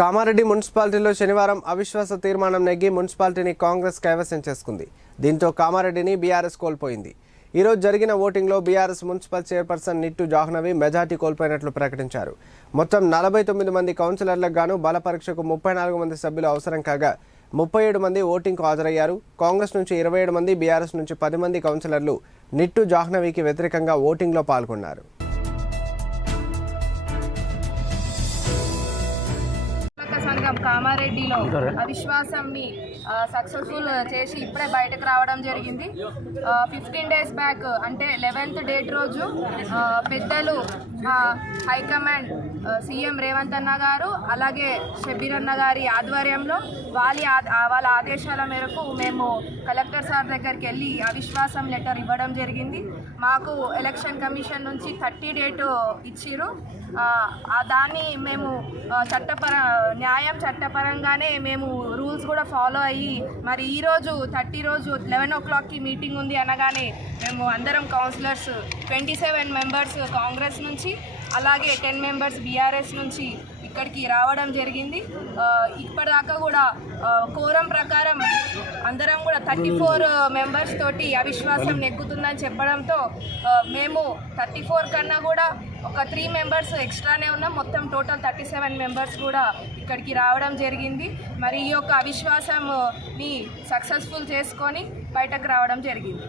కామారెడ్డి మున్సిపాలిటీలో శనివారం అవిశ్వాస తీర్మానం నెగ్గి మున్సిపాలిటీని కాంగ్రెస్ కైవసం చేసుకుంది. దీంతో కామారెడ్డిని బీఆర్ఎస్ కోల్పోయింది. ఈరోజు జరిగిన ఓటింగ్లో BRS municipal chairperson Nittu Jahnavi majority కోల్పోయినట్లు ప్రకటించారు. మొత్తం 49 మంది కౌన్సిలర్లకు గాను బల పరీక్షకు 34 మంది సభ్యులు అవసరం కాగా 37 మంది ఓటింగ్కు హాజరయ్యారు. కాంగ్రెస్ నుంచి 27 మంది, బీఆర్ఎస్ నుంచి 10 మంది కౌన్సిలర్లు నిట్టు జాహ్నవికి వ్యతిరేకంగా ఓటింగ్లో పాల్గొన్నారు. కామారెడ్డిలో అవిశ్వాసంని సక్సెస్ఫుల్ చేసి ఇప్పుడే బయటకు రావడం జరిగింది. 15 డేస్ బ్యాక్ అంటే 11th డేట్ రోజు పెద్దలు హైకమాండ్ సీఎం రేవంత్ అన్న గారు అలాగే షబీర్ అన్న గారి ఆధ్వర్యంలో వాళ్ళ ఆదేశాల మేరకు మేము కలెక్టర్ సార్ దగ్గరికి వెళ్ళి అవిశ్వాసం లెటర్ ఇవ్వడం జరిగింది. మాకు ఎలక్షన్ కమిషన్ నుంచి 30 డేట్ ఇచ్చిరు. దాన్ని మేము చట్టపరంగానే మేము రూల్స్ కూడా ఫాలో అయ్యి మరి ఈరోజు 30 రోజు 11 o'clockకి మీటింగ్ ఉంది అనగానే మేము అందరం కౌన్సిలర్స్ 27 మెంబర్స్ కాంగ్రెస్ నుంచి అలాగే 10 మెంబర్స్ బీఆర్ఎస్ నుంచి ఇక్కడికి రావడం జరిగింది. ఇప్పటిదాకా కూడా కోరం ప్రకారం అందరం కూడా 34 మెంబర్స్ తోటి అవిశ్వాసం నెగ్గుతుందని చెప్పడంతో మేము 34 కన్నా కూడా ఒక 3 మెంబర్స్ ఎక్స్ట్రానే ఉన్నాం. మొత్తం టోటల్ 37 మెంబర్స్ కూడా ఇక్కడికి రావడం జరిగింది. మరి ఈ యొక్క అవిశ్వాసంని సక్సెస్ఫుల్ చేసుకొని బయటకు రావడం జరిగింది.